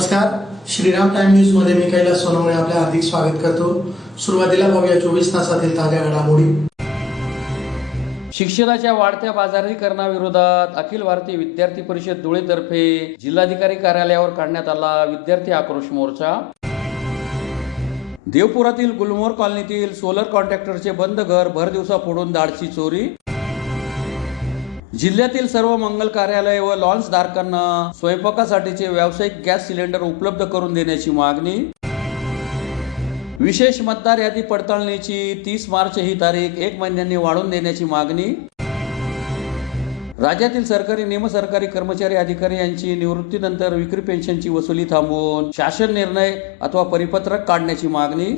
नमस्कार, Shriram time news मध्ये मी कैलास सोनवणे आपले हार्दिक स्वागत करतो। सुरुवातीला पाहूया 24 तासातील ताज्या घडामोडी। शिक्षणाच्या वाढत्या बाजारीकरणाविरोधात अखिल भारतीय विद्यार्थी परिषद धुळेतर्फे जिल्हाधिकारी कार्यालयावर काढण्यात आला विद्यार्थी आक्रोश मोर्चा। देवपुरातील गुलमोहर कॉलनीतील सोलर कॉन्ट्रॅक्टरचे बंद घर भर दिवसा फोडून धाडसी चोरी। जिल्ह्यातील सर्व मंगल कार्यालय व लॉन्स धारकांना स्वयंपाकासाठीचे व्यावसायिक गॅस सिलेंडर उपलब्ध करून देण्याची मागणी। विशेष मतदार यादी पडताळणीची 30 मार्च ही तारीख 1 महिन्यांनी वाढवून देण्याची मागणी। राज्यातील सरकारी निमसरकारी कर्मचारी अधिकारी यांची निवृत्तीनंतर विक्री पेन्शनची वसुली थांबवून शासन निर्णय अथवा परिपत्रक काढण्याची मागणी।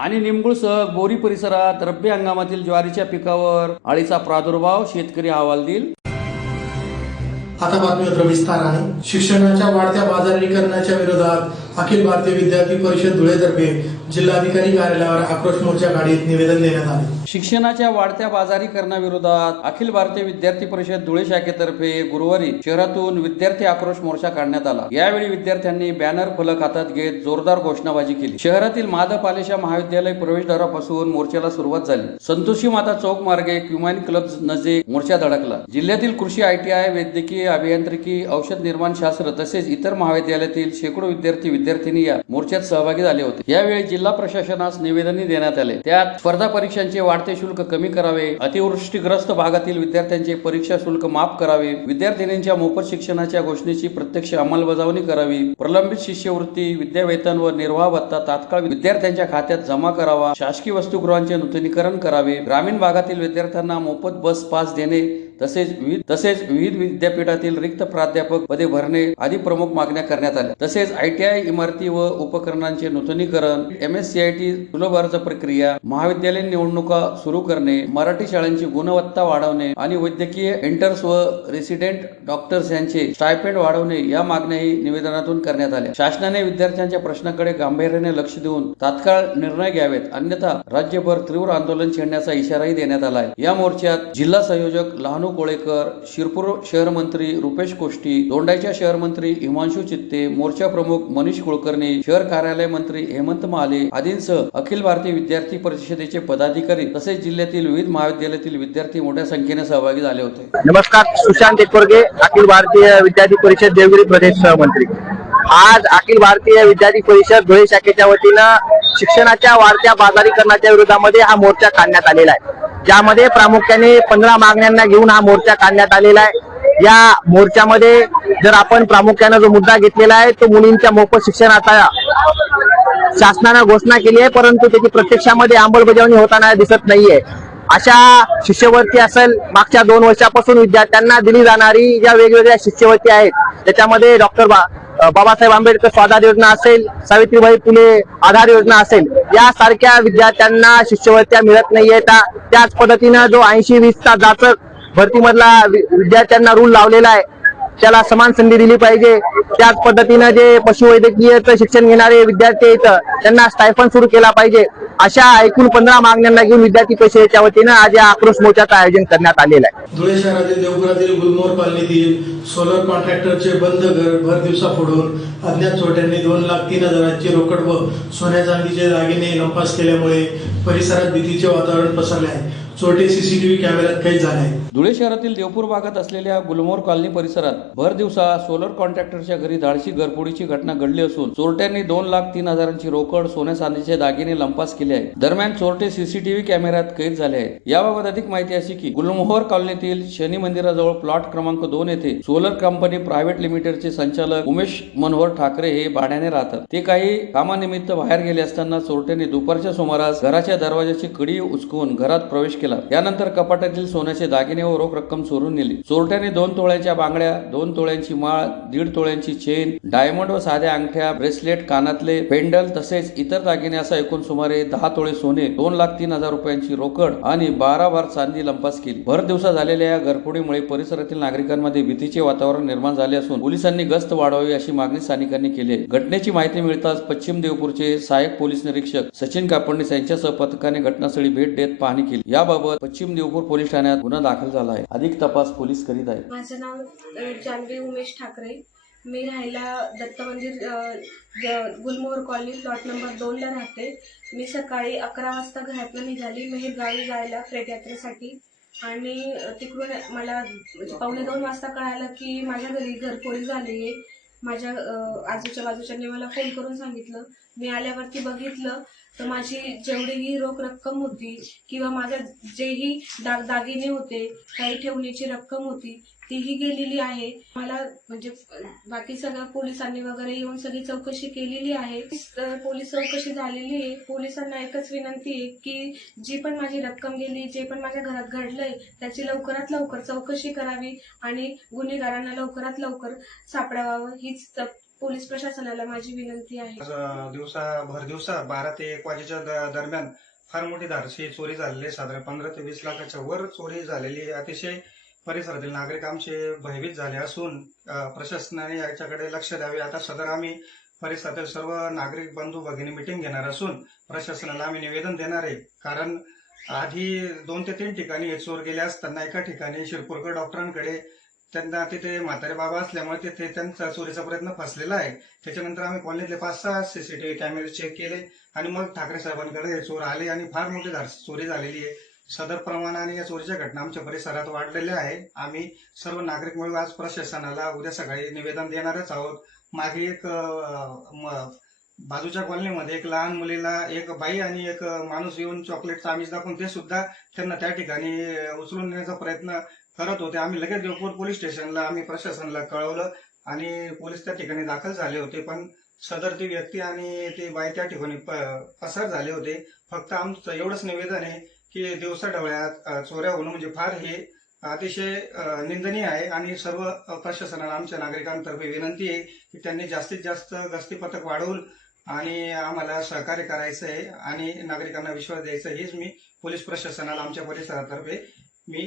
आणि निमगुळसह बोरी परिसरात रब्बी हंगामातील ज्वारीच्या पिकावर अळीचा प्रादुर्भाव, शेतकरी अहवाल देईल। आता बातमीपत्र विस्ताराने। शिक्षणाच्या वाढत्या बाजारीकरणाच्या विरोधात अखिल भारतीय विद्यार्थी परिषद धुळेतर्फे जिल्हाधिकारी कार्यालयावर आक्रोश मोर्चा काढीत निवेदन देण्यात आले। शिक्षणाच्या वाढत्या बाजारीकरणाविरोधात अखिल भारतीय विद्यार्थी परिषद धुळे शाखेतर्फे गुरुवारी शहरातून विद्यार्थी आक्रोश मोर्चा काढण्यात आला। यावेळी विद्यार्थ्यांनी बॅनर फलक हातात घेत जोरदार घोषणाबाजी केली। शहरातील माधव पालेशा महाविद्यालय प्रवेशद्वारापासून मोर्चाला सुरुवात झाली। संतोषी माता चौक मार्गे क्युमाइन क्लब नजीक मोर्चा धडकला। जिल्ह्यातील कृषी, ITI, वैद्यकीय, अभियांत्रिकी, औषध निर्माण शास्त्र तसेच इतर महाविद्यालयातील शेकडो विद्यार्थी या मोर्चात सहभागी झाले होते। यावेळी जिल्हा प्रशासनास निवेदनही देण्यात आले। त्यात स्पर्धा परीक्षांचे वाढते शुल्क कमी करावे, अतिवृष्टीग्रस्त भागातील विद्यार्थ्यांचे परीक्षा शुल्क माफ करावे, विद्यार्थिनींच्या मोफत शिक्षणाच्या घोषणेची प्रत्यक्ष अंमलबजावणी करावी, प्रलंबित शिष्यवृत्ती, विद्यावेतन व निर्वाह भत्ता तात्काळ विद्यार्थ्यांच्या खात्यात जमा करावा, शासकीय वसतिगृहांचे नूतनीकरण करावे, ग्रामीण भागातील विद्यार्थ्यांना मोफत बस पास देणे तसेच विविध विद्यापीठातील रिक्त प्राध्यापक पदे भरणे आदी प्रमुख मागण्या करण्यात आल्या। तसेच ITI इमारती व उपकरणांचे नूतनीकरण, MSCIT सुलभ अर्ज प्रक्रिया, महाविद्यालयीन निवडणुका सुरू करणे, मराठी शाळांची गुणवत्ता वाढवणे आणि वैद्यकीय एंटर्स व रेसिडेंट डॉक्टर्स यांचे स्टायपेंड वाढवणे या मागण्याही निवेदनातून करण्यात आल्या। शासनाने विद्यार्थ्यांच्या प्रश्नाकडे गांभीर्याने लक्ष देऊन तात्काळ निर्णय घ्यावेत, अन्यथा राज्यभर तीव्र आंदोलन छेडण्याचा इशाराही देण्यात आला आहे। या मोर्चात जिल्हा संयोजक लहानू कोळेकर, शिरपूर शहर मंत्री रुपेश कोष्टी, दोंडाईच्या शहर मंत्री हिमांशू चित्ते, मोर्चा प्रमुख मनीष कुलकर्णी, शहर कार्यालय मंत्री हेमंत माले आदींसह अखिल भारतीय विद्यार्थी परिषदेचे पदाधिकारी तसेच जिल्ह्यातील विविध महाविद्यालयातील विद्यार्थी मोठ्या संख्येने सहभागी झाले होते। नमस्कार, सुशांत एकवर्गे, अखिल भारतीय विद्यार्थी परिषद देवगिरी प्रदेश सहमंत्री। आज अखिल भारतीय विद्यार्थी परिषद धुळे शाखेच्या वतीनं शिक्षणाच्या वाढत्या बाजारीकरणाच्या विरोधामध्ये हा मोर्चा काढण्यात आलेला आहे। ज्यामध्ये प्रामुख्याने 15 मागण्यांना घेऊन हा मोर्चा काढण्यात आलेला आहे। या मोर्चामध्ये जर आपण प्रामुख्याने जो मुद्दा घेतलेला आहे तो मुलींच्या मोफत शिक्षणाचा शासनाने घोषणा केली आहे, परंतु त्याची प्रत्यक्षामध्ये अंमलबजावणी होताना दिसत नाहीये। अशा शिष्यवृत्ती असेल, मागच्या 2 वर्षापासून विद्यार्थ्यांना दिली जाणारी ज्या वेगवेगळ्या शिष्यवृत्ती आहेत त्याच्यामध्ये डॉक्टर बाबासाहेब आंबेडकर स्वाधार योजना असेल, सावित्रीबाई फुले आधार योजना असेल, यासारख्या विद्यार्थ्यांना शिष्यवृत्त्या मिळत नाहीयेत। त्याच पद्धतीनं जो 80-20चा जाचक भरतीमधला विद्यार्थ्यांना रूल लावलेला आहे त्याला समान संधी दिली पाहिजे। त्याच पद्धतीनं जे पशुवैद्यकीयचं शिक्षण घेणारे विद्यार्थी आहेत त्यांना स्टायफंड सुरू केला पाहिजे। अशा एकूण 15 मागण्यांना घेऊन विद्यार्थी परिषदेच्या वतीनं आज या आक्रोश मोर्चाचं आयोजन करण्यात आलेलं आहे। धुळे शहरातील देवपुरातील गुलमोहर कॉलनीतील सोलर कॉन्ट्रॅक्टरचे बंद घर भर दिवसा फोडून अज्ञात चोरट्यांनी 2,03,000ची रोकड व सोन्या चांदीचे दागिने लंपास केल्यामुळे परिसरात भीतीचे वातावरण पसरले आहे। चोरटे CCTV कॅमेऱ्यात कैद झाले आहेत। धुळे शहरातील देवपूर भागात असलेल्या गुलमोहर कॉलनी परिसरात भर दिवसा सोलर कॉन्ट्रॅक्टरच्या घरी धाडसी घरफोडीची घटना घडली असून चोरट्यांनी 2,03,000ची रोकड, सोन्या चांदीचे दागिने लंपास केले आहेत। दरम्यान चोरटे CCTV कॅमेऱ्यात कैद झाले आहेत। याबाबत अधिक माहिती अशी की गुलमोहर कॉलनीतील शनी मंदिराजवळ प्लॉट क्रमांक 2 येथे सोलर कंपनी प्रायव्हेट लिमिटेडचे संचालक उमेश मनोहर ठाकरे हे भाड्याने राहतात। ते काही कामानिमित्त बाहेर गेले असताना चोरट्यांनी दुपारच्या सुमारास घराच्या दरवाजाची कडी उचकून घरात प्रवेश केला। त्यानंतर कपाटातील सोन्याचे दागिने व रोख रक्कम चोरून नेली। चोरट्याने 2 तोळ्याच्या बांगड्या, 2 तोळ्यांची माळ, 1.5 तोळ्यांची चेन, डायमंड व साध्या अंगठ्या, ब्रेसलेट, कानातले, पेंडल तसेच इतर दागिने असा एकूण सुमारे 10 तोळे सोने, 2,03,000 रुपयांची रोकड आणि 12 बार चांदी लंपास केली। भर दिवसा झालेल्या या घरफोडीमुळे परिसरातील नागरिकांमध्ये भीतीचे वातावरण निर्माण झाले असून पोलिसांनी गस्त वाढवावी अशी मागणी स्थानिकांनी केली आहे। घटनेची माहिती मिळताच पश्चिम देवपूरचे सहाय्यक पोलीस निरीक्षक सचिन कापडणीस यांच्यासह पथकाने घटनास्थळी भेट देत पाहणी केली। याबाबत पश्चिम देवपूर पोलीस ठाण्यात गुन्हा दाखल झाला आहे। अधिक तपास पोलीस करीत आहेत। माझं नाव जानवी उमेश ठाकरे, मी राहायला दत्त मंदिर गुलमोहर कॉलनी प्लॉट नंबर 2ला राहते. मी सकाळी 11 वाजता घरातून निघाली मेहेर गावी जायला प्रेतयात्रेसाठी आणि तिकडून मला म्हणजे 1:45 वाजता कळालं की माझ्या घरी घरफोडी झाली आहे. माझ्या आजूच्या बाजूच्यांनी मला फोन करून सांगितलं. मी आल्यावरती बघितलं तर माझी जेवढीही रोख रक्कम होती किंवा माझ्या जेही दागिने होते, काही ठेवण्याची रक्कम होती तीही गेलेली आहे. मला म्हणजे बाकी सगळ्या पोलिसांनी वगैरे येऊन सगळी चौकशी केलेली आहे. पोलीस चौकशी झालेली आहे. पोलिसांना एकच विनंती आहे की जी पण माझी रक्कम गेली, जे पण माझ्या घरात घडलंय त्याची लवकरात लवकर चौकशी करावी आणि गुन्हेगारांना लवकरात लवकर सापडावं हीच पोलीस प्रशासनाला माझी विनंती आहे. भर दिवसा 12 ते 1 वाजेच्या दरम्यान फार मोठी धाडसी चोरी झालेली आहे. साधारण 15 ते 20 लाखाच्या वर चोरी झालेली आहे. अतिशय परिसरातील नागरिक आमचे भयभीत झाले असून प्रशासनाने याच्याकडे लक्ष द्यावे. आता सदर आम्ही परिसरातील सर्व नागरिक बंधू भगिनी मिटिंग घेणार असून प्रशासनाला आम्ही निवेदन देणार आहे. कारण आधी 2 ते 3 ठिकाणी हे चोर गेले असताना एका ठिकाणी शिरपूरकर डॉक्टरांकडे त्यांना तिथे म्हातारे बाबा असल्यामुळे तिथे त्यांचा चोरीचा प्रयत्न फसलेला आहे. त्याच्यानंतर आम्ही कॉलनीतले 5-6 सीसीटीव्ही कॅमेरे चेक केले आणि मग ठाकरे साहेबांकडे हे चोर आले आणि फार मोठी चोरी झालेली आहे. सदर प्रमाणाने या चोरीच्या घटना आमच्या परिसरात वाढलेल्या आहे. आम्ही सर्व नागरिक मिळून आज प्रशासनाला उद्या सकाळी निवेदन देणारच आहोत. मागे एक बाजूच्या कॉलनीमध्ये एक लहान मुलीला एक बाई आणि एक माणूस येऊन चॉकलेटचा आमिष दाखवून ते सुद्धा त्यांना त्या ठिकाणी उचलून नेण्याचा प्रयत्न करत होते. आम्ही लगेच देवपूर पोलीस स्टेशनला आम्ही प्रशासनाला कळवलं आणि पोलीस त्या ठिकाणी दाखल झाले होते. पण सदर ती व्यक्ती आणि ती बाई त्या ठिकाणी पसार झाले होते. फक्त आमचं एवढंच निवेदन आहे की दिवसा ढवळ्यात चोऱ्या होणं म्हणजे फार हे अतिशय निंदनीय आहे आणि सर्व प्रशासनाला आमच्या नागरिकांतर्फे विनंती आहे की त्यांनी जास्तीत जास्त गस्ती पथक वाढवून आणि आम्हाला सहकार्य करायचं आहे आणि नागरिकांना विश्वास द्यायचा हेच मी पोलीस प्रशासनाला आमच्या परिसरातर्फे मी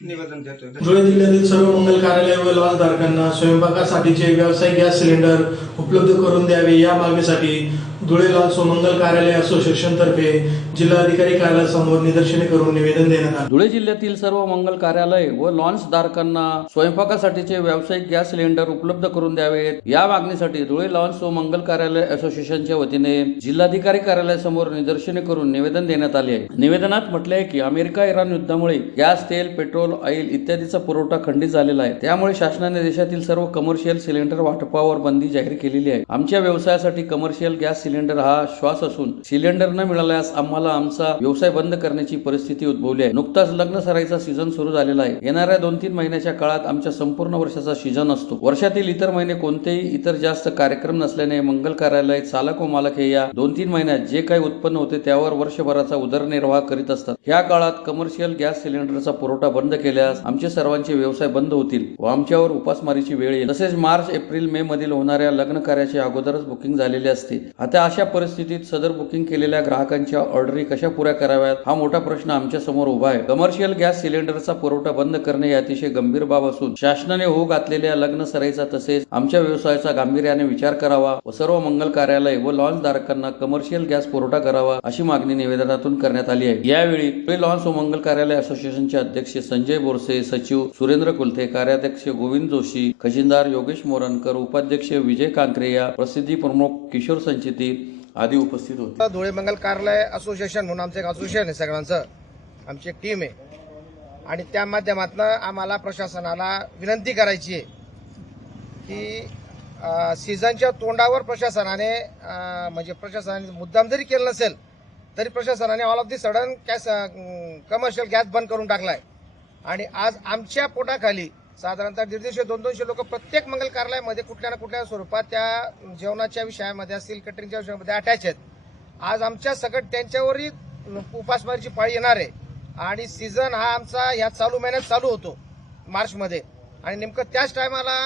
निवेदन देतोय. धुळे जिल्ह्यातील सर्व मंगल कार्यालय व लॉन्सधारकांना स्वयंपाकासाठीचे व्यावसायिक गॅस सिलेंडर उपलब्ध करून द्यावे या मागणीसाठी धुळे लॉन्स व मंगल कार्यालय असोसिएशन तर्फे जिल्हाधिकारी कार्यालयासमोर निदर्शने करून निवेदन देण्यात आले. धुळे जिल्ह्यातील सर्व मंगल कार्यालय व लॉन्स धारकांना स्वयंपाकासाठीचे व्यावसायिक गॅस सिलेंडर उपलब्ध करून द्यावेत या मागणीसाठी धुळे लॉन्स व मंगल कार्यालय असोसिएशनच्या वतीने जिल्हाधिकारी कार्यालयासमोर निदर्शने करून निवेदन देण्यात आले आहे. निवेदनात म्हटले आहे की अमेरिका इराण युद्धामुळे गॅस, तेल, पेट्रोल, ऑइल इत्यादीचा पुरवठा खंडित झालेला आहे. त्यामुळे शासनाने देशातील सर्व कमर्शियल सिलेंडर वाटपावर बंदी जाहीर केलेली आहे. आमच्या व्यवसायासाठी कमर्शियल गॅस सिलेंडर हा श्वास असून सिलेंडर न मिळाल्यास आम्हाला आमचा व्यवसाय बंद करण्याची परिस्थिती उद्भवली आहे. नुकताच लग्न सराईचा सीझन सुरू झालेला आहे. येणाऱ्या 2-3 महिन्याच्या काळात आमच्या संपूर्ण वर्षाचा सीझन असतो. वर्षातील इतर महिने कोणतेही इतर जास्त कार्यक्रम नसल्याने मंगल कार्यालय चालक व मालक हे या 2-3 महिन्यात जे काही उत्पन्न होते त्यावर वर्षभराचा उदरनिर्वाह करीत असतात. ह्या काळात कमर्शियल गॅस सिलेंडरचा पुरवठा बंद केल्यास आमचे सर्वांचे व्यवसाय बंद होतील व आमच्यावर उपासमारीची वेळ येईल. तसेच मार्च, एप्रिल, मे मधील होणाऱ्या लग्न कार्याची अगोदरच बुकिंग झालेली असते. आता अशा परिस्थितीत सदर बुकिंग केलेल्या ग्राहकांच्या ऑर्डरी कशा पुऱ्या कराव्यात हा मोठा प्रश्न आमच्या समोर उभा आहे. कमर्शियल गॅस सिलेंडरचा पुरवठा बंद करणे ही अतिशय गंभीर बाब असून शासनाने होऊ घातलेल्या लग्न सराईचा तसेच आमच्या व्यवसायाचा गांभीर्याने विचार करावा व सर्व मंगल कार्यालय व लॉन्स धारकांना कमर्शियल गॅस पुरवठा करावा अशी मागणी निवेदनातून करण्यात आली आहे. यावेळी धुळे लॉन्स व मंगल कार्यालय असोसिएशनचे अध्यक्ष संजय बोरसे, सचिव सुरेंद्र कुलथे, कार्याध्यक्ष गोविंद जोशी, खजिनदार योगेश मोरणकर, उपाध्यक्ष विजय कांक्रिया, प्रसिद्धी प्रमुख किशोर संचिती आदी उपस्थित होते. धुळे मंगल कार्यालय असोसिएशन म्हणून आमचं एक असोसिएशन आहे, सगळ्यांचं आमची एक टीम आहे आणि त्या माध्यमातून आम्हाला प्रशासनाला विनंती करायची आहे की सीझनच्या तोंडावर प्रशासनाने म्हणजे प्रशासनाने मुद्दाम जरी केलं नसेल तरी प्रशासनाने all of the sudden commercial gas बंद करून टाकलाय आणि आज आमच्या पोटाखाली साधारणतः 150-200 लोक प्रत्येक मंगल कार्यालयामध्ये कुठल्या ना कुठल्या स्वरूपात त्या जेवणाच्या विषयामध्ये असतील, कॅटरिंगच्या विषयामध्ये अटॅच आहेत. आज आमच्या सकट त्यांच्यावरही उपासमारीची पाळी येणार आहे आणि सीझन हा आमचा ह्या चालू महिन्यात चालू होतो मार्चमध्ये आणि नेमकं त्याच टायमाला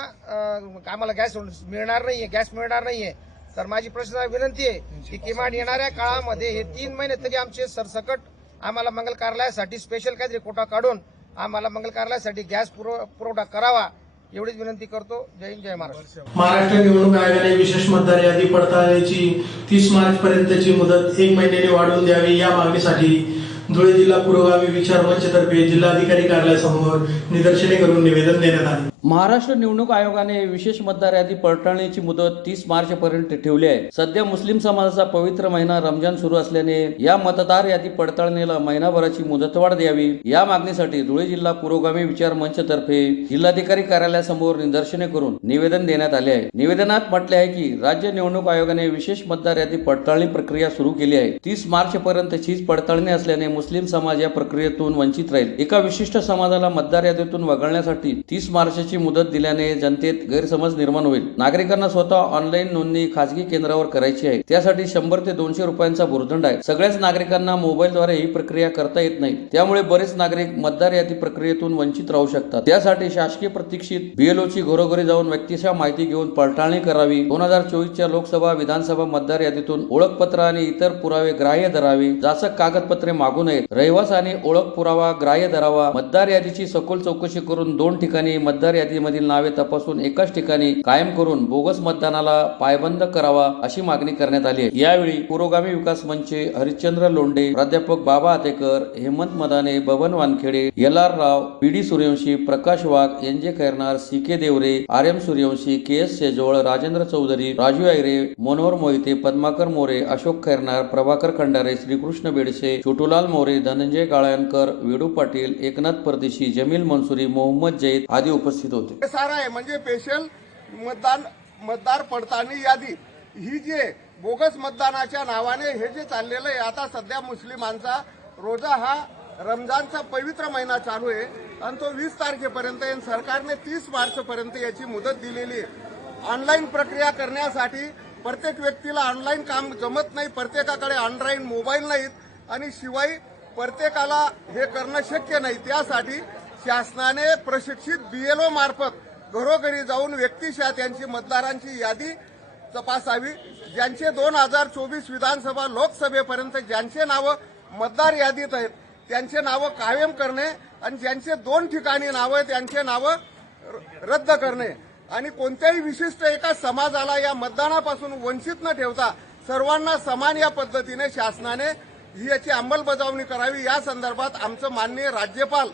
आम्हाला गॅस मिळणार नाहीये. तर माझी प्रशासनाला विनंती आहे की किमान येणाऱ्या काळामध्ये हे 3 महिने तरी आमचे सरसकट आम्हाला मंगल कार्यालयासाठी स्पेशल काहीतरी कोटा काढून आम्हाला मंगल कार्यालयासाठी गॅस पुरवठा करावा एवढीच विनंती करतो. जय हिंद, जय महाराष्ट्र. महाराष्ट्र निवडणूक आयोगाने विशेष मतदार यादी पडताळणीची 30 मार्च पर्यंतची मुदत 1 महिन्याने वाढवून द्यावी या मागणीसाठी धुळे जिल्हा पुरोगामी विचार मंच तर्फे जिल्हाधिकारी कार्यालयासमोर निदर्शने करून निवेदन देण्यात आले. महाराष्ट्र निवडणूक आयोगाने विशेष मतदार यादी पडताळणीची मुदत 30 मार्चपर्यंत ठेवली आहे. सध्या मुस्लिम समाजाचा पवित्र महिना रमजान सुरू असल्याने या मतदार यादी पडताळणीला महिनाभराची मुदतवाढ द्यावी या मागणीसाठी धुळे जिल्हा पुरोगामी विचार मंचतर्फे जिल्हाधिकारी कार्यालयासमोर निदर्शने करून निवेदन देण्यात आले आहे. निवेदनात म्हटले आहे की राज्य निवडणूक आयोगाने विशेष मतदार यादी पडताळणी प्रक्रिया सुरू केली आहे. 30 मार्चपर्यंतचीच पडताळणी असल्याने मुस्लिम समाज या प्रक्रियेतून वंचित राहील. एका विशिष्ट समाजाला मतदार यादीतून वगळण्यासाठी 30 मार्चची मुदत दिल्याने जनतेत गैरसमज निर्माण होईल. नागरिकांना स्वतः ऑनलाईन नोंदणी खासगी केंद्रावर करायची आहे. त्यासाठी 100 ते 200 रुपयांचा भुर्दंड आहे. सगळ्याच नागरिकांना मोबाईलद्वारे ही प्रक्रिया करता येत नाही. त्यामुळे बरेच नागरिक मतदार यादी प्रक्रियेतून वंचित राहू शकतात. त्यासाठी शासकीय प्रतीक्षित BLOची घरोघरी जाऊन व्यक्तिशः माहिती घेऊन पडताळणी करावी. 2024च्या लोकसभा विधानसभा मतदार यादीतून ओळखपत्र आणि इतर पुरावे ग्राह्य धरावे. जाचक कागदपत्रे मागू नयेत. रहिवास आणि ओळख पुरावा ग्राह्य धरावा. मतदार यादीची सखोल चौकशी करून 2 ठिकाणी मतदार यादीमधील नावे तपासून एकाच ठिकाणी कायम करून बोगस मतदानाला पायबंद करावा अशी मागणी करण्यात आली आहे. यावेळी पुरोगामी विकास मंचचे हरिश्चंद्र लोंढे, प्राध्यापक बाबा आतेकर, हेमंत मदाने, बबन वानखेडे, LR राव, PD सूर्यवंशी, प्रकाश वाघ, NJ Khairnar, CK Deore, RM Suryavanshi, KS Shejwal, Rajendra Chaudhari, Raju Ayre, Manohar Mohite, Padmakar More, Ashok Khairnar, Prabhakar Khandare, Shrikrishna Bedse, Chhotulal More, Dhananjay गाळणकर, वेडू Patil, Eknath परदेशी, जमील मंसुरी, मोहम्मद जैद आदी उपस्थित होते. हे सारं आहे म्हणजे स्पेशल मतदार पडताळणी यादी ही जे बोगस मतदानाच्या नावाने हे जे चाललेलं आहे. आता सध्या मुस्लिमांचा रोजा हा रमजानचा पवित्र महिना चालू आहे आणि तो 20 तारखेपर्यंत आहे. सरकारने 30 मार्चपर्यंत याची मुदत दिलेली आहे. ऑनलाईन प्रक्रिया करण्यासाठी प्रत्येक व्यक्तीला ऑनलाईन काम जमत नाही. प्रत्येकाकडे ऑनलाईन मोबाईल नाहीत आणि शिवाय प्रत्येकाला हे करणं शक्य नाही. त्यासाठी शासनाने प्रशिक्षित BLO मार्फत घरोघरी जाऊन व्यक्तिशः त्यांची मतदारांची यादी तपासावी. ज्यांचे 2024 विधानसभा लोकसभेपर्यंत ज्यांचे नावं मतदार यादीत आहेत त्यांचे नावं कायम करणे आणि ज्यांचे 2 ठिकाणी नावं आहेत त्यांचे नावं रद्द करणे आणि कोणत्याही विशिष्ट एका समाजाला या मतदानापासून वंचित न ठेवता सर्वांना समान या पद्धतीने शासनाने ही याची अंमलबजावणी करावी. या संदर्भात आमचं माननीय राज्यपाल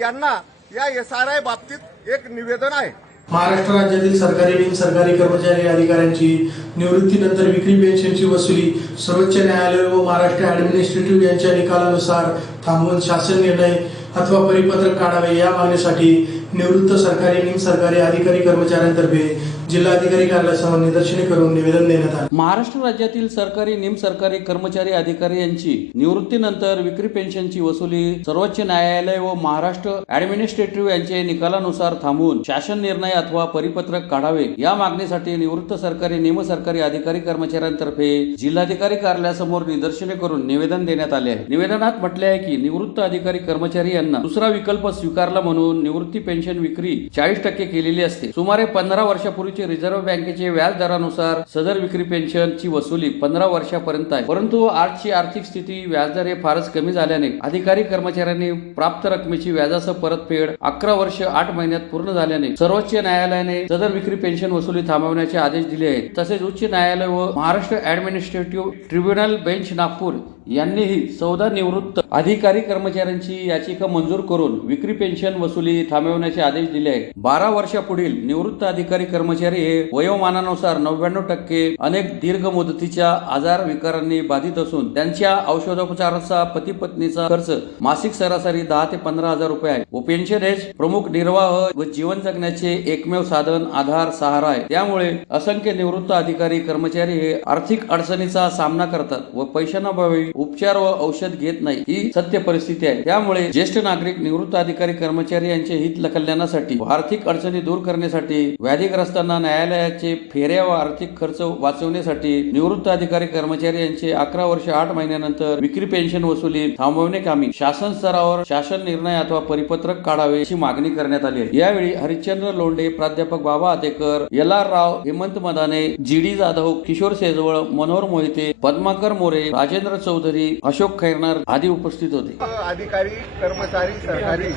यांना या SRI बाबतीत एक निवेदन आहे. महाराष्ट्र राज्यातील सरकारी बिन सरकारी कर्मचारी अधिकाऱ्यांची निवृत्तीनंतर विक्री पेन्शनची वसुली सर्वोच्च न्यायालय व महाराष्ट्र ऍडमिनिस्ट्रेटिव्ह यांच्या निकालानुसार थांबवून शासन निर्णय अथवा परिपत्रक काढावे या मागणीसाठी निवृत्त सरकारी निम सरकारी अधिकारी कर्मचाऱ्यांतर्फे जिल्हाधिकारी कार्यालयासमोर निदर्शने करून निवेदन देण्यात आले. महाराष्ट्र राज्यातील सरकारी निम सरकारी कर्मचारी अधिकारी यांची निवृत्तीनंतर विक्री पेन्शनची वसुली सर्वोच्च न्यायालय व महाराष्ट्र ऍडमिनिस्ट्रेटिव्ह यांचे निकालानुसार थांबवून शासन निर्णय अथवा परिपत्रक काढावे या मागणीसाठी निवृत्त सरकारी निम सरकारी अधिकारी कर्मचाऱ्यांतर्फे जिल्हाधिकारी कार्यालयासमोर निदर्शने करून निवेदन देण्यात आले आहे. निवेदनात म्हटले आहे की निवृत्त अधिकारी कर्मचारी यांना दुसरा विकल्प स्वीकारला म्हणून निवृत्ती पेन्शन विक्री 40% केलेली असते. सुमारे 15 वर्षापूर्वीचे रिझर्व्ह बँकेचे व्याज दरानुसार सदर विक्री पेन्शनची वसुली 15 वर्षापर्यंत आहे. परंतु आजची आर्थिक स्थिती व्याजदर हे फारच कमी झाल्याने अधिकारी कर्मचाऱ्यांनी प्राप्त रकमेची व्याजासह परतफेड 11 वर्ष 8 महिन्यात पूर्ण झाल्याने सर्वोच्च न्यायालयाने सदर विक्री पेन्शन वसुली थांबवण्याचे आदेश दिले आहेत. तसेच उच्च न्यायालय व Maharashtra administrative tribunal bench Nagpur यांनीही 14 निवृत्त अधिकारी कर्मचाऱ्यांची याचिका मंजूर करून विक्री पेन्शन वसुली थांबवण्याचे आदेश दिले आहेत. 12 वर्षापुढील निवृत्त अधिकारी कर्मचारी हे वयोमानानुसार 99% अनेक दीर्घ मुदतीच्या आजार विकारांनी बाधित असून त्यांच्या औषधोपचाराचा पती पत्नीचा खर्च मासिक सरासरी 10 ते 15 हजार रुपये आहे व पेन्शन हेच प्रमुख निर्वाह व जीवन जगण्याचे एकमेव साधन आधार सहारा आहे. त्यामुळे असंख्य निवृत्त अधिकारी कर्मचारी हे आर्थिक अडचणीचा सामना करतात व पैशांअभावी उपचार व औषध घेत नाही ही सत्य परिस्थिती आहे. त्यामुळे ज्येष्ठ नागरिक निवृत्त अधिकारी कर्मचारी यांचे हित कल्याणासाठी आर्थिक अडचणी दूर करण्यासाठी व्याधीग्रस्तांना न्यायालयाचे फेऱ्या व आर्थिक खर्च वाचवण्यासाठी निवृत्त अधिकारी कर्मचारी यांचे 11 वर्ष 8 महिन्यानंतर विक्री पेन्शन वसुली थांबवणे कामी शासन स्तरावर शासन निर्णय अथवा परिपत्रक काढावे अशी मागणी करण्यात आली आहे. यावेळी हरिश्चंद्र लोंढे, प्राध्यापक बाबा आतेकर, LR राव, हेमंत मदाने, GD जाधव, किशोर शेजवळ, मनोहर मोहिते, पद्माकर मोरे, राजेंद्र चौधरी, अशोक खैरनार आदी उपस्थित होते. अधिकारी कर्मचारी सरकारी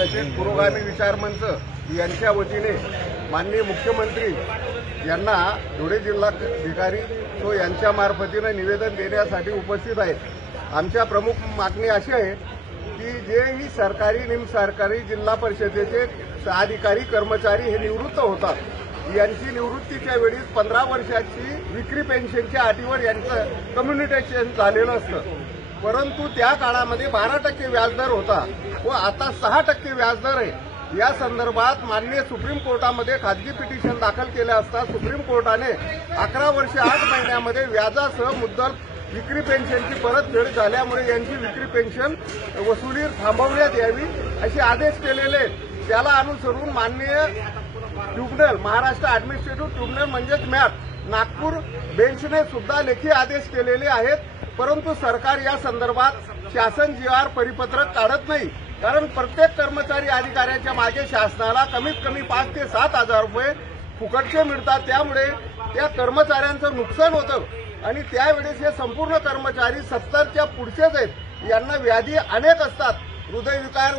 तसेच पुरोगामी विचार मंच यांच्या वतीने माननीय मुख्यमंत्री यांना धुळे जिल्हाधिकारी तो यांच्या मार्फतीने निवेदन देण्यासाठी उपस्थित आहेत. आमच्या प्रमुख मागणी अशी आहे की जेही सरकारी निमसरकारी जिल्हा परिषदेचे अधिकारी कर्मचारी हे निवृत्त होतात यांची निवृत्तीच्या वेळी 15 वर्षाची विक्री पेन्शनच्या अटीवर यांचं कम्युनिटेशन झालेलं असतं. परंतु त्या काळामध्ये 12% व्याजदर होता व आता 6% व्याजदर आहे. या संदर्भात माननीय सुप्रीम कोर्टामध्ये खाजगी पिटिशन दाखल केलं असता सुप्रीम कोर्टाने 11 वर्ष 8 महिन्यामध्ये व्याजासह मुद्दल विक्री पेन्शनची परतफेड झाल्यामुळे यांची विक्री पेन्शन वसुली थांबवण्यात यावी असे आदेश केलेले आहेत. त्याला अनुसरून माननीय ट्रिब्युनल महाराष्ट्र ऍडमिनिस्ट्रेटिव्ह ट्रिब्युनल म्हणजेच मॅप नागपूर बेंचने सुद्धा लेखी आदेश केलेले आहेत. परंतु सरकार या संदर्भात शासन जी.आर. परिपत्रक काढत नाही. कारण प्रत्येक कर्मचारी अधिकाऱ्याच्या मागे शासनाला कमीत कमी 5 ते 7 हजार रुपये फुकटचे मिळतात. त्यामुळे त्या कर्मचाऱ्यांचं नुकसान होतं आणि त्यावेळेस हे संपूर्ण कर्मचारी 70च्या पुढचेच आहेत. यांना व्याधी अनेक असतात, हृदयविकार,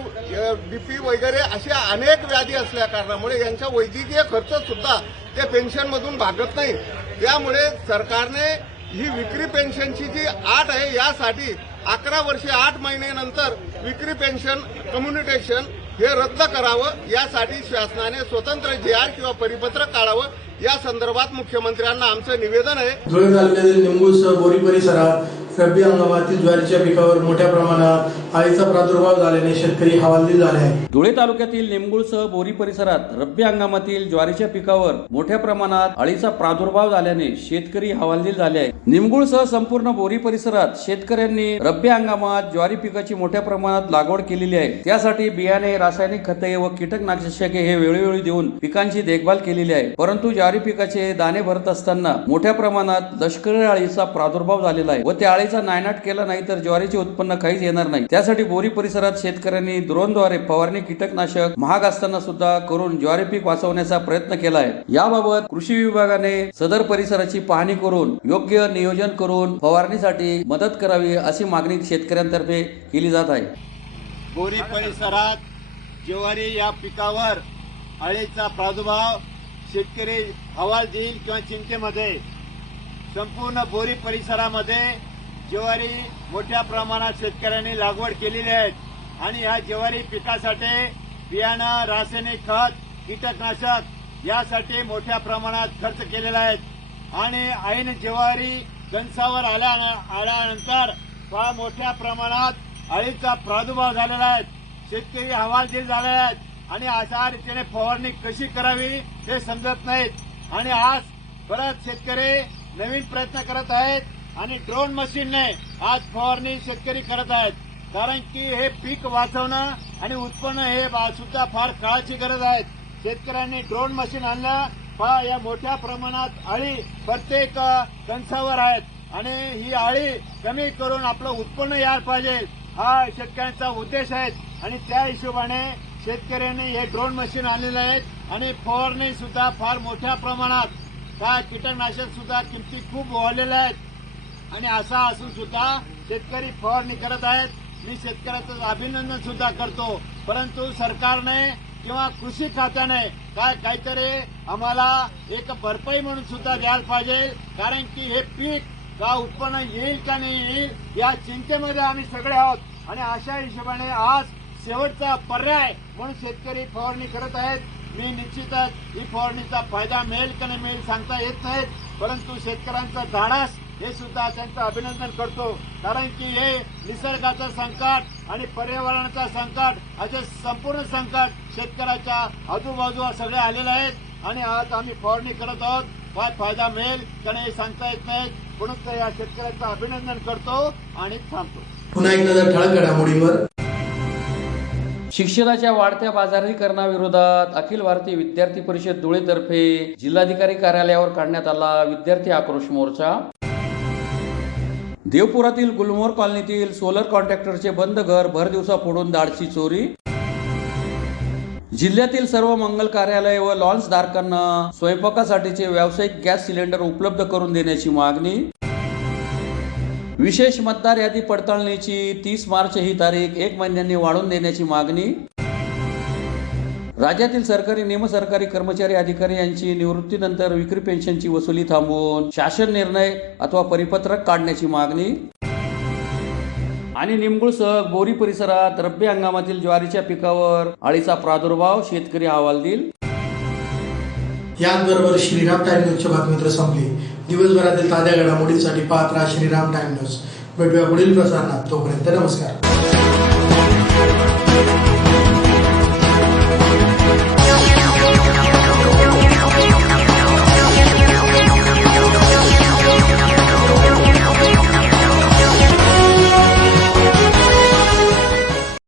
बीपी वगैरे अशा अनेक व्याधी असल्या कारणामुळे यांचा वैद्यकीय खर्च सुद्धा ते पेन्शनमधून भागत नाही. त्यामुळे सरकारने ही विक्री पेन्शनची जी अट आहे यासाठी 11 वर्षे 8 महिन्यानंतर विक्री पेन्शन कम्युनिटेशन हे रद्द करावं. यासाठी शासनाने स्वतंत्र जी.आर. किंवा परिपत्रक काढावं. या संदर्भात मुख्यमंत्र्यांना आमचं निवेदन आहे. धुळे तालुक्यातील निंबूसह बोरी परिसरात रब्बी हंगामातील ज्वारीच्या पिकावर मोठ्या प्रमाणात अळीचा प्रादुर्भाव झाल्याने शेतकरी हवालदिल झाले आहेत. धुळे तालुक्यातील निंबूळसह बोरी परिसरात रब्बी हंगामातील ज्वारीच्या पिकावर मोठ्या प्रमाणात अळीचा प्रादुर्भाव झाल्याने शेतकरी हवालदिल झाले आहेत. निंबूळसह संपूर्ण बोरी परिसरात शेतकऱ्यांनी रब्बी हंगामात ज्वारी पिकाची मोठ्या प्रमाणात लागवड केलेली आहे. त्यासाठी बियाणे, रासायनिक खते व कीटकनाशके हे वेळोवेळी देऊन पिकांची देखभाल केलेली आहे. परंतु ज्वारी पिकाचे दाणे भरत असताना मोठ्या प्रमाणात लष्करी अळीचा प्रादुर्भाव झालेला आहे व त्या अळीचा नायनाट केला नाही तर ज्वारीचे उत्पन्न काहीच येणार नाही. त्यासाठी बोरी परिसरात शेतकऱ्यांनी ड्रोनद्वारे फवारणी, कीटकनाशक महाग असताना सुद्धा करून ज्वारी पीक वाचवण्याचा प्रयत्न केला आहे. याबाबत कृषी विभागाने सदर परिसराची पाहणी करून योग्य नियोजन करून फवारणीसाठी मदत करावी अशी मागणी शेतकऱ्यांतर्फे केली जात आहे. बोरी परिसरात ज्वारी या पिकावर अळीचा प्रादुर्भाव शेतकरी हवालदिल किंवा चिंतेमध्ये. संपूर्ण बोरी परिसरामध्ये ज्वारी मोठ्या प्रमाणात शेतकऱ्यांनी लागवड केलेली आहे आणि या ज्वारी पिकासाठी बियाणं, रासायनिक खत, कीटकनाशक यासाठी मोठ्या प्रमाणात खर्च केलेला आहे आणि ऐन ज्वारी गंसावर आल्यानंतर फार मोठ्या प्रमाणात अळीचा प्रादुर्भाव झालेला आहे. शेतकरी हवालदिल झाले आहेत आणि अशा रीतीने फवारणी कशी करावी हे समजत नाहीत आणि आज परत शेतकरी नवीन प्रयत्न करत आहेत आणि ड्रोन मशीनने आज फवारणी शेतकरी करत आहेत. कारण की हे पीक वाचवणं आणि उत्पन्न हे सुद्धा फार काळाची गरज आहे. शेतकऱ्यांनी ड्रोन मशीन आणलं. या मोठ्या प्रमाणात अळी प्रत्येक कणसावर आहेत आणि ही अळी कमी करून आपलं उत्पन्न यायला पाहिजे हा शेतकऱ्यांचा उद्देश आहे आणि त्या हिशोबाने शेतकऱ्यांनी हे ड्रोन मशीन आणलेले आहेत आणि फवारणी सुद्धा फार मोठ्या प्रमाणात. काय कीटकनाशक सुद्धा किमती खूप वाढलेल्या आहेत आणि असा असून सुद्धा शेतकरी फवारणी करत आहेत. मी शेतकऱ्याचं अभिनंदन सुद्धा करतो. परंतु सरकारने किंवा कृषी खात्याने काहीतरी आम्हाला एक भरपाई म्हणून सुद्धा द्यायला पाहिजे. कारण की हे पीक का उत्पन्न येईल का नाही येईल या चिंतेमध्ये आम्ही सगळे आहोत आणि अशा हिशोबाने आज शेवटचा पर्याय म्हणून शेतकरी फवारणी करत आहेत. मी निश्चितच ही फवारणीचा फायदा मिळेल का नाही मिळेल सांगता येत नाही. परंतु शेतकऱ्यांचं धाडस हे सुद्धा त्यांचं अभिनंदन करतो. कारण की हे निसर्गाचं संकट आणि पर्यावरणाचं संकट असे संपूर्ण संकट शेतकऱ्याच्या आजूबाजूला सगळे आलेले आहेत आणि आज आम्ही फवारणी करत आहोत. काय फायदा मिळेल का नाही सांगता येत नाही. म्हणून या शेतकऱ्याचं अभिनंदन करतो आणि थांबतो. पुन्हा एक नजर ठळक घडामोडींवर. शिक्षणाच्या वाढत्या बाजारीकरणाविरोधात अखिल भारतीय विद्यार्थी परिषद धुळेतर्फे जिल्हाधिकारी कार्यालयावर काढण्यात आला विद्यार्थी आक्रोश मोर्चा. देवपुरातील गुलमोहर कॉलनीतील सोलर कॉन्ट्रॅक्टरचे बंद घर भर दिवसा फोडून धाडसी चोरी. जिल्ह्यातील सर्व मंगल कार्यालय व लॉन्स धारकांना स्वयंपाकासाठीचे व्यावसायिक गॅस सिलेंडर उपलब्ध करून देण्याची मागणी. विशेष मतदार यादी पडताळणीची 30 मार्च ही तारीख 1 महिन्यांनी वाढवून देण्याची मागणी. राज्यातील सरकारी निमसरकारी कर्मचारी अधिकारी यांची निवृत्तीनंतर विक्री पेन्शनची वसुली थांबवून शासन निर्णय अथवा परिपत्रक काढण्याची मागणी. आणि निमगुळसह बोरी परिसरात रब्बी हंगामातील ज्वारीच्या पिकावर अळीचा प्रादुर्भाव, शेतकरी अहवाल देईल. याचबरोबर श्रीराम टाइम न्यूजची बातमीपत्र संपली. दिवसभरातील ताज्या घडामोडींसाठी पाहत राहा श्रीराम टाइम न्यूज. भेटूया पुढील प्रसारणात. तोपर्यंत नमस्कार.